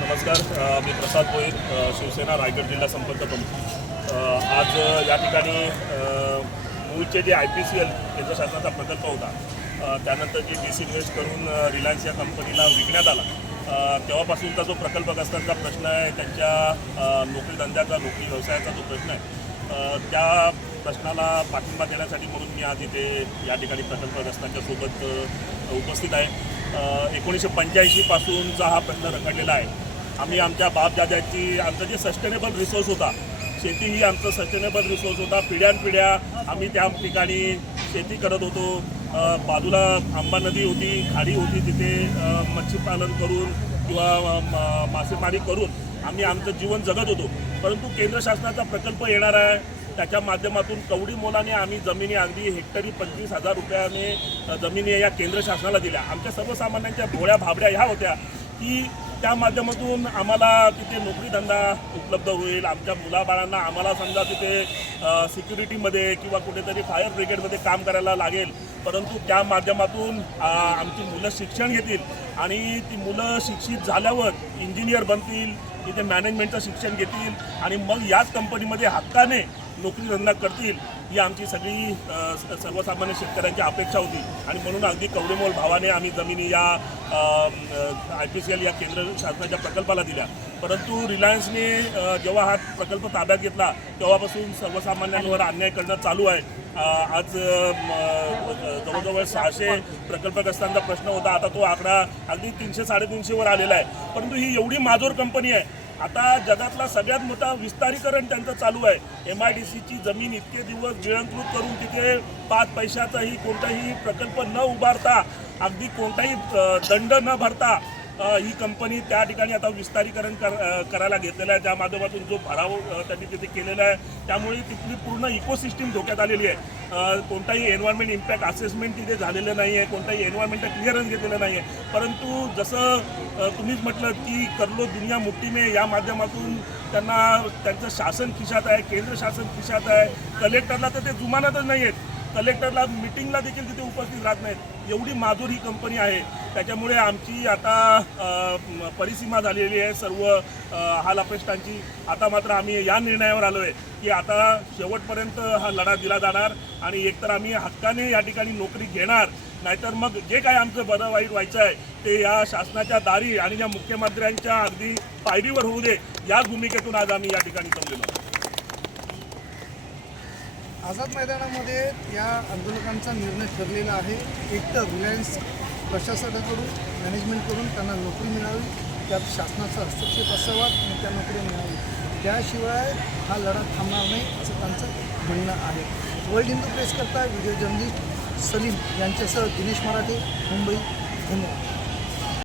नमस्कार मी प्रसाद भोईर शिवसेना रायगड जिल्हा संपर्क प्रमुख. आज या ठिकाणी मूळचे जे आय पी सी एल केंद्र शासनाचा प्रकल्प होता त्यानंतर जे डिसइन्व्हेस्ट करून रिलायन्स या कंपनीला विकण्यात आला तेव्हापासूनचा जो प्रकल्पग्रस्तांचा प्रश्न आहे त्यांच्या नोकरीधंद्याचा नोकरी व्यवसायाचा जो प्रश्न आहे त्या प्रश्नाला पाठिंबा देण्यासाठी म्हणून मी आज इथे या ठिकाणी प्रकल्पग्रस्तांच्या सोबत उपस्थित आहे. एकोणीसशे पंच्याऐंशीपासूनचा हा प्रश्न रखडलेला आहे. आम्ही आमच्या बापदाद्याची आमचं जे सस्टेनेबल रिसोर्स होता शेती ही आमचं सस्टेनेबल रिसोर्स होता. पिढ्यानपिढ्या आम्ही त्या ठिकाणी शेती करत होतो. बाजूला आंबा नदी होती खाडी होती तिथे मच्छीपालन करून किंवा मासेमारी करून आम्ही आमचं जीवन जगत होतो. परंतु केंद्र शासनाचा प्रकल्प येणार आहे. त्याच्या माध्यमातून कवडी मोलाने आम्ही जमिनी अगदी हेक्टरी पंचवीस हजार रुपयाने जमिनी या केंद्र शासनाला दिल्या. आमच्या सर्वसामान्यांच्या भोळ्या भाबड्या ह्या होत्या की त्या माध्यमातून आम्हाला तिथे नोकरी धंदा उपलब्ध होईल. आमच्या मुलाबाळांना आम्हाला समजा तिथे सिक्युरिटीमध्ये किंवा कुठेतरी फायर ब्रिगेडमध्ये काम करायला लागेल. परंतु त्या माध्यमातून आमची मुलं शिक्षण घेतील आणि ती मुलं शिक्षित झाल्यावर इंजिनियर बनतील तिथे मॅनेजमेंटचं शिक्षण घेतील आणि मग याच कंपनीमध्ये हक्काने नोकरी धंदा करतील ही आमची सगळी सर्वसामान्य शेतकऱ्यांची अपेक्षा होती. आणि म्हणून अगदी कवडेमोल भावाने आम्ही जमिनी या आय पी सी एल या केंद्र शासनाच्या प्रकल्पाला दिल्या. परंतु रिलायन्सने जेव्हा हा प्रकल्प ताब्यात घेतला तेव्हापासून सर्वसामान्यांवर अन्याय करणं चालू आहे. आज जवळजवळ सहाशे प्रकल्पग्रस्तांचा प्रश्न होता. आता तो आकडा अगदी तीनशे साडेतीनशेवर आलेला आहे. परंतु ही एवढी माजोर कंपनी आहे आता जगातला सगळ्यात मोठा विस्तारीकरण त्यांचं चालू आहे. एम आय डी सीची जमीन इतके दिवस गिळंकृत करून तिथे पाच पैशाचाही कोणताही प्रकल्प न उभारता अगदी कोणताही दंड न भरता ही कंपनी त्या ठिकाणी आता विस्तारीकरण कर करायला घेतलेलं आहे. त्या माध्यमातून जो भराव त्यांनी तिथे केलेला आहे. त्यामुळे तिथली पूर्ण इकोसिस्टीम धोक्यात आलेली आहे. कोणताही एन्व्हायरमेंट इम्पॅक्ट असेसमेंट तिथे झालेलं नाही आहे कोणताही एन्व्हायरमेंटल क्लिअरन्स घेतलेलं नाही आहे परंतु जसं तुम्हीच म्हटलं की करलो दुनिया मुठ्ठी या माध्यमातून त्यांना त्यांचं शासन खिशात आहे केंद्र शासन खिशात आहे. कलेक्टरला तर ते जुमानातच नाही आहेत कलेक्टरला मिटिंगला देखील तिथे उपस्थित राहत नाहीत. एवढी माजूर ही कंपनी आहे. त्याच्यामुळे आमची आता परिसीमा झालेली आहे सर्व हाल अपेष्टांची आता मात्र आम्ही या निर्णयावर आलो आहे की आता शेवटपर्यंत हा लढा दिला जाणार आणि एकतर आम्ही हक्काने या ठिकाणी नोकरी घेणार नाहीतर मग जे काय आमचं बरं वाईट व्हायचं आहे ते या शासनाच्या दारी आणि या मुख्यमंत्र्यांच्या अगदी पायरीवर होऊ दे या भूमिकेतून आज आम्ही या ठिकाणी जमलेलो आहोत. आझाद मैदानामध्ये या आंदोलकांचा निर्णय ठरलेला आहे. एक तर रिलायन्स प्रशासनाकडून मॅनेजमेंटकडून त्यांना नोकरी मिळावी त्यात शासनाचा हस्तक्षेप असावा आणि त्या नोकरी मिळावी. त्याशिवाय हा लढा थांबणार नाही असं त्यांचं म्हणणं आहे. वर्ल्ड हिंदू प्रेस करता व्हिडिओ जर्नलिस्ट सलीम यांच्यासह दिनेश मराठे मुंबई धन्यवाद.